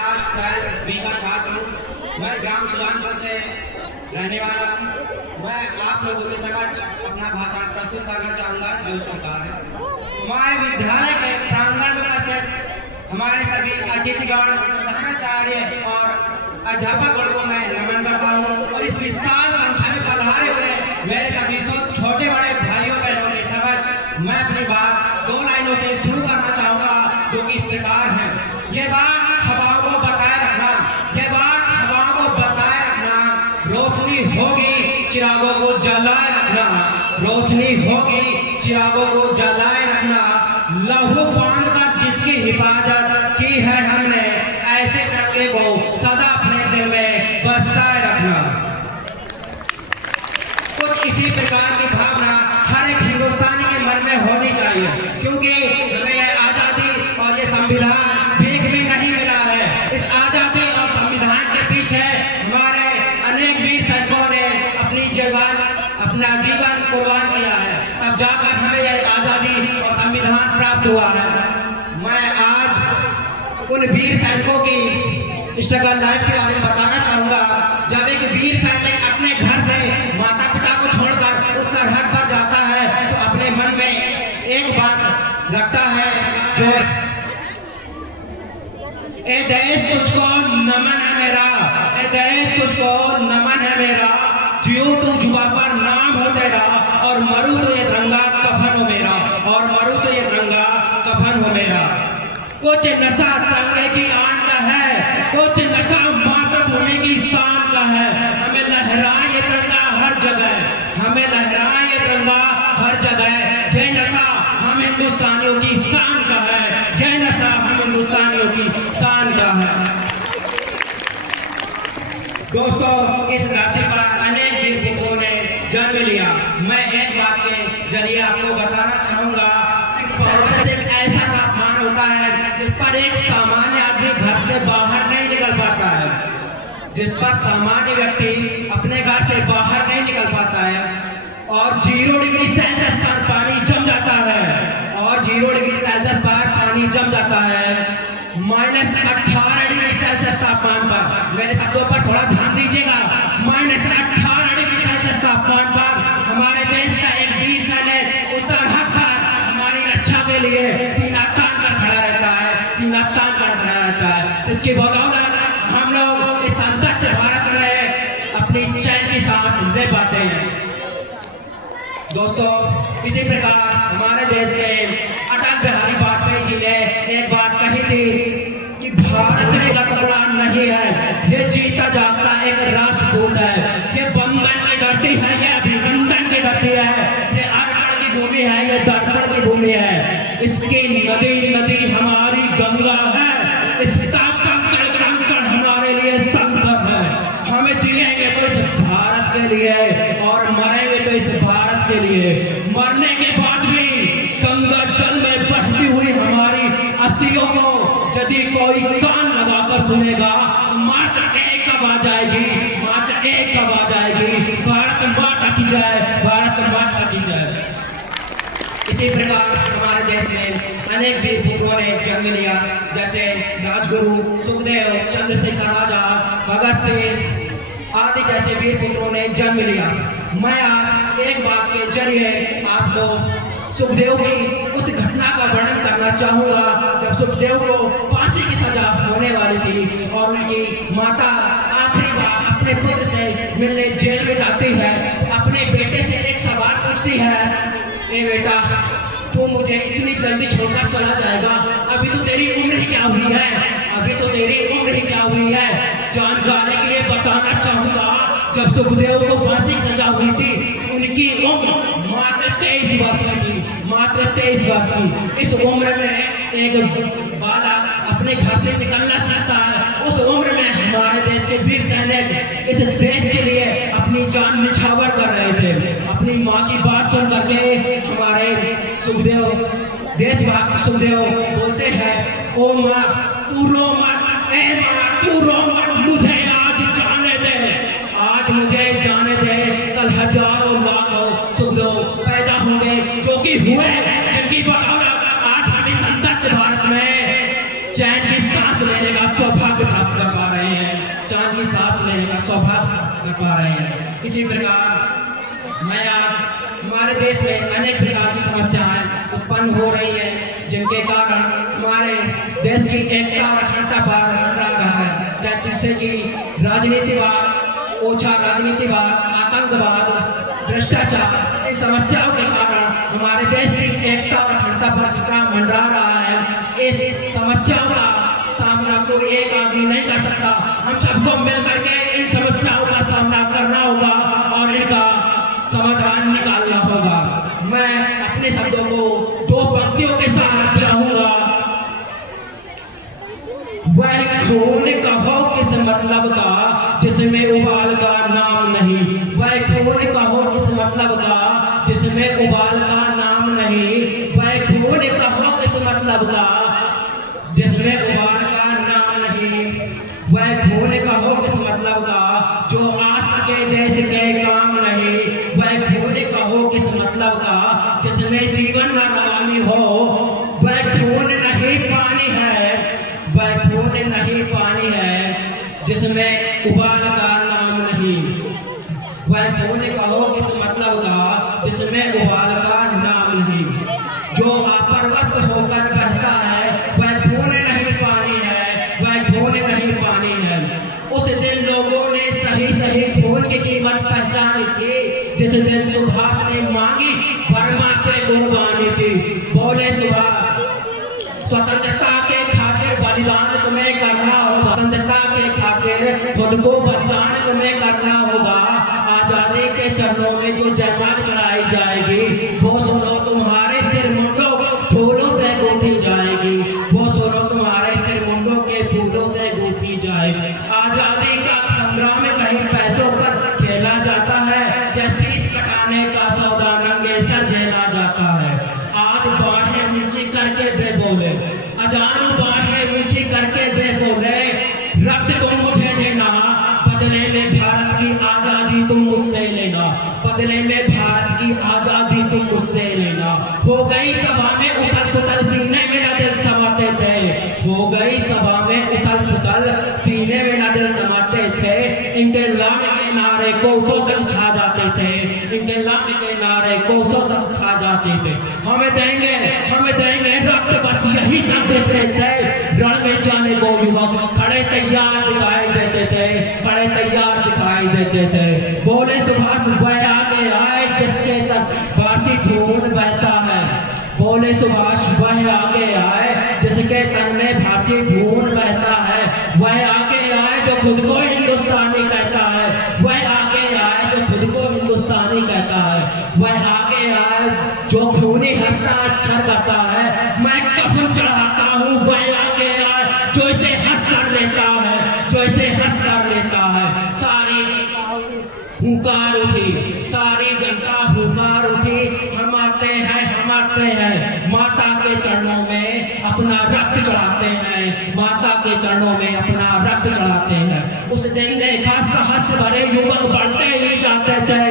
आज 12वीं का छात्र हूँ। मैं ग्राम सुजानपुर से रहने वाला हूँ। मैं आप लोगों के समक्ष अपना भाषण प्रस्तुत करना चाहूँगा जो इस प्रकार है। हमारे विद्यालय के प्रांगण में उपस्थित हमारे सभी अतिथिगण, सहनाचार्य और अध्यापक को मैं नमन करता हूँ और इस विशाल संख्या में पधारे हुए मेरे सभी छोटे बड़े भाइयों बहनों के समक्ष मैं अपनी बात 2 लाइनों से शुरू करना चाहूँगा जो कि इस प्रकार है। ये बात हवाओं को बताए रखना, ये बात हवाओं को बताए रखना, रोशनी होगी चिरागों को जलाए रखना, रोशनी होगी चिरागों को जलाए रखना। लहू बांध कर जिसकी हिफाजत की है हमने, ऐसे तिरंगे को सदा अपने दिल में बसाए रखना। कुछ इसी प्रकार की भावना हर एक हिंदुस्तानी के मन में होनी चाहिए, क्योंकि हमें यह आजादी और ये संविधान भीख भी नहीं मिला है। इस आजादी और संविधान के पीछे हमारे अनेक वीर सैनिकों ने अपना जीवन कुर्बान किया है, तब जाकर हमें यह आजादी और संविधान प्राप्त हुआ है। मैं आज उन वीर सैनिकों की स्ट्रगल लाइफ के बारे में बताना चाहूँगा। जब एक वीर सैनिक अपने घर से माता पिता को छोड़कर उस सरहद पर जाता है तो अपने मन में एक बात रखता है जो ए देश तुझको नमन है मेरा, ए देश तुझको नमन है मेरा, जियो तू जुबा पर नाम हो तेरा और मरू तो ये तिरंगा कफन हो मेरा, और मरू तो ये तिरंगा कफन हो मेरा। कुछ नशा तिरंगे की आन का है, कुछ नशा मातृभूमि की शान का है। हमें लहराए ये तिरंगा हर जगह, हमें लहराए ये तिरंगा हर जगह। ये नशा हम हिंदुस्तानियों की शान का है, ये नशा हम हिंदुस्तानियों की शान का है। दोस्तों, इस धरती पर अनेक वीर पुत्रों ने जन्म लिया। मैं एक बात के जरिए आपको बताना चाहूँगा कि एक ऐसा तापमान होता है जिस पर एक सामान्य आदमी घर से बाहर नहीं निकल पाता है, जिस पर सामान्य व्यक्ति अपने घर से बाहर नहीं निकल पाता है और 0 डिग्री सेल्सियस पर पानी जम जाता है, और 0 डिग्री सेल्सियस पर पानी जम जाता है, -18 डिग्री सेल्सियस तापमान पर। मेरे शब्दों पर थोड़ा ध्यान दीजिएगा। -18 डिग्री सेल्सियस तापमान पर हमारे देश का एक वीर सैनिक उस सरहद पर हमारी रक्षा के लिए सीना तान कर खड़ा रहता है, सीना तान कर खड़ा रहता है, जिसकी बदौलत हम लोग इस संतप्त भारत में अपनी चैन की सांस ले पाते हैं। दोस्तों, इसी प्रकार हमारे देश के अटल बिहारी वाजपेयी जी ने एक बात कही थी कि भारत का टुकड़ा नहीं है, ये जीता जागता एक राष्ट्रदूत है, ये बंधन की धरती है, ये अभिनंदन की धरती है, ये अर्पण की भूमि है, ये दर्पण की भूमि है। इसकी नदी नदी हमारी गंगा है, इसका कंकड़ कंकड़ हमारे लिए संगम है। हमें जिएंगे तो इस भारत के लिए और मरेंगे तो इस भारत के लिए। मरने के बाद भी गंगा जल में बहती हुई हमारी अस्थियों को यदि कोई कान लगाकर सुनेगा तो मात्र एक आवाज आएगी, मात्र एक आवाज आएगी, भारत माता की जय, भारत माता की जय। इसी प्रकार हमारे देश में अनेक वीर पुत्रों ने जन्म लिया, जैसे राजगुरु सुखदेव, चंद्रशेखर आजाद, भगत सिंह आदि जैसे वीर पुत्रों ने जन्म लिया। मैं आज एक बात के जरिए आपको सुखदेव की उस घटना का वर्णन करना चाहूँगा जब सुखदेव को फांसी की सजा होने वाली थी और उनकी माता आखिरी बार अपने पुत्र से मिलने जेल में जाती है, अपने बेटे से एक सवाल पूछती है, ए बेटा, तू मुझे इतनी जल्दी छोड़कर चला जाएगा, अभी तो तेरी उम्र ही क्या हुई है, अभी तो तेरी उम्र ही क्या हुई है। जानकारी के लिए बताना चाहूँगा, जब सुखदेव को फांसी की सजा हुई थी उनकी उम्र मात्र 23 वर्ष की, मात्र 23 वर्ष की। इस उम्र में एक बालक अपने घर से निकलना सीखता है। उस उम्र में हमारे देश के वीर सैनिक इस देश के लिए अपनी जान निछावर कर रहे थे। अपनी माँ की बात सुन करके हमारे सुखदेव, देशभक्त सुखदेव बोलते हैं, ओ माँ तू रो मत, ए माँ तू रो मत, मुझे आज जाने दे, आज मुझे जाने दे, कल हजारों लाखों सुखदेव पैदा होंगे जो कि हुए, जिनकी बदौलत आज हमें संतप्त भारत में चैन की सांस लेने का सौभाग्य कर पा रहे हैं। इसी प्रकार मैं आज हमारे देश में अनेक प्रकार की समस्याएं उत्पन्न हो रही है, जिनके कारण हमारे देश की एकता और अखंडता पर मंडरा रहा है, जिससे कि राजनीतिवाद, ओछा राजनीतिवाद, आतंकवाद, भ्रष्टाचार, इन समस्याओं के कारण हमारे देश की एकता और अखंडता पर खतरा मंडरा रहा है। इस समस्याओं का सामना कोई एक आदमी नहीं कर सकता, हम सबको मिलकर के इन समस्याओं का सामना करना होगा और इनका समाधान निकालना होगा। मैं अपने शब्दों को दो पंक्तियों के साथ चाहूंगा। वह खून कहो किस मतलब का जिसमें उबाल का नाम नहीं, वह खून कहो किस मतलब का जिसमें उबाल का नाम नहीं, वह खून कहो किस मतलब का जिसमें उबाल का नाम नहीं, वह खून कहो किस मतलब का जो आ सके देश के काम नहीं, वह खून कहो किस मतलब का जिसमें जीवन न रवानी हो, वह खून नहीं पानी है, वह खून नहीं पानी है जिसमें उबाल का नाम नहीं, वह खून कहो किस मतलब का जिसमें उबाल का नाम नहीं, जो अपरवस्त होकर बहता है वह खून नहीं पानी है, वह खून नहीं पानी है। उस दिन लोगों ने सही सही खून की कीमत पहचानी थी, जिस दिन सुभाष ने मांगी बर्मा पे कुर्बानी थी। बोले सुभाष, स्वतंत्रता के खातिर बलिदान तुम्हें करना होगा, स्वतंत्रता के खातिर खुद को बलिदान तुम्हें करना होगा। आजादी के चरणों में जो जयमाला चढ़ाई जाएगी वो सुनो तुम्हारे सिर मुंडों फूलों से गूंथी जाएगी, वो सुनो तुम्हारे सिर मुंडों के फूलों से गूंथी जाएगी। आजादी का संग्राम कहीं पैसों पर खेला जाता है या शीश कटाने का सौदा नंगे सर झेला जाता है। आज बाहें ऊंची करके वे बोले, अजान बाहें ऊंची करके वे बोले, रक्त तुम मुझे देना, बदले में भारत की आजादी तुम मुझसे लेना, बदले में भारत की आजादी तुम मुझसे लेना। हो गई सभा में उथल पुथल, सीने में न दिल समाते थे, हो गई सभा में उथल पुथल, सीने में न दिल समाते थे। इनके लाम के नारे कोसों तक छा जाते थे, इनके लाम के नारे कोसों तक छा जाते थे। हमें देंगे रक्त, बस यही सब देते थे। रण में जाने को युवक खड़े तैयार दिखाई देते थे, खड़े तैयार दिखाई देते थे। बोले सुभाष, वह आगे आए जिसके तक भारतीय खून बहता है, बोले सुभाष, वह आगे आए जिसके तन में भारतीय खून बहता है, वह आगे आए जो खुद को हिंदुस्तानी कहता है, वह आगे आए जो खुद को हिंदुस्तानी कहता है, वह आगे आए जो खूनी हस्ताक्षर करता है। मैं कसम चढ़ाता हूँ वह आगे आए जो इसे हंस कर लेता है, जो इसे हंस कर लेता है। सारी हुकार उठी, सारी जनता हुकार उठी, हम आते हैं, माता के चरणों में अपना रक्त चढ़ाते हैं, माता के चरणों में अपना रक्त चढ़ाते हैं। उस दिन देखा सहस्त्र भरे युवक बढ़ते ही जाते थे।